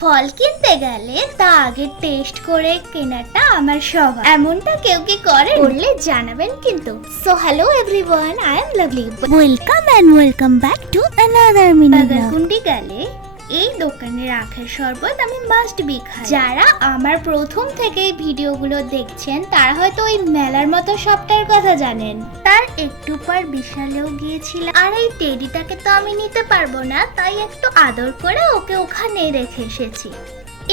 ফল কিনতে গেলে তা আগে টেস্ট করে কেনাটা আমার স্বভাব। এমনটা কেউ কি করে? করলে জানাবেন কিন্তু। So hello everyone, I am Lovely. Welcome and welcome back to another mini vlog. Bagarkundi গেলে এই দোকানের আখের শরবত আমি মাস্ট বি খাই। যারা আমার প্রথম থেকে এই ভিডিওগুলো দেখছেন তারা হয়তো ওই মেলার মতো শপটার কথা জানেন। তার একটু পর বিশালেও গিয়েছিলাম, আর এই টেডিটাকে তো আমি নিতে পারবো না, তাই একটু আদর করে ওকে ওখানে রেখে এসেছি।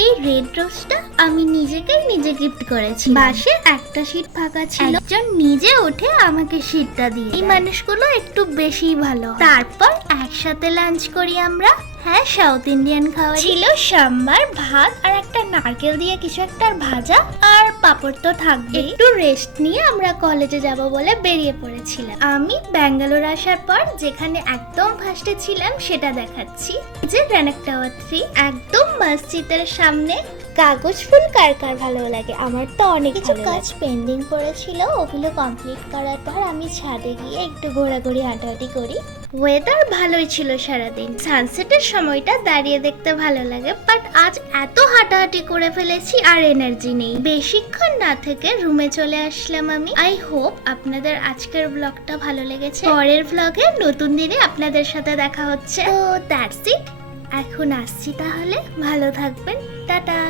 এই রেড রোজটা আমি নিজে গিফট করেছি। বাসে একটা সিট ফাঁকা ছিল, একজন নিজে উঠে আমাকে সিটটা দিয়ে। এই মানুষগুলো একটু বেশি ভালো। তারপর একসাথে লাঞ্চ করি আমরা। হ্যাঁ, সাউথ ইন্ডিয়ান খাওয়া ছিল। সাম্বার, ভাত আর একটা নারকেল দিয়ে কিছু একটা ভাজা, আর পাপড় তো থাকবে। একটু রেস্ট নিয়ে আমরা কলেজে যাব বলে বেরিয়ে পড়েছিলাম। আমি ব্যাঙ্গালোর আসার পর যেখানে একদম ফার্স্টে ছিলাম সেটা দেখাচ্ছি। যে রানাক টাওয়ার 3, একদম মসজিদের সামনে। কাগজ ফুল কার কার ভালো লাগে? আমার তো অনেক কিছু কাজ পেন্ডিং পড়েছিল, ওগুলো কমপ্লিট করার পর আমি ছাদে গিয়ে একটু ঘোরাঘুরি হাঁটাহাঁটি করি। ওয়েদার ভালোই ছিল সারাদিন। সানসেটের সময়টা দাঁড়িয়ে দেখতে ভালো লাগে, বাট আজ এত হাঁটাহাঁটি করে ফেলেছি আর এনার্জি নেই। বেশিক্ষণ না থেকে রুমে চলে আসলাম আমি। আই হোপ আপনাদের আজকের ব্লগটা ভালো লেগেছে। পরের ব্লগে নতুন দিনে আপনাদের সাথে দেখা হচ্ছে। তো দ্যাটস ইট, এখন আসছি তাহলে। ভালো থাকবেন, টাটা।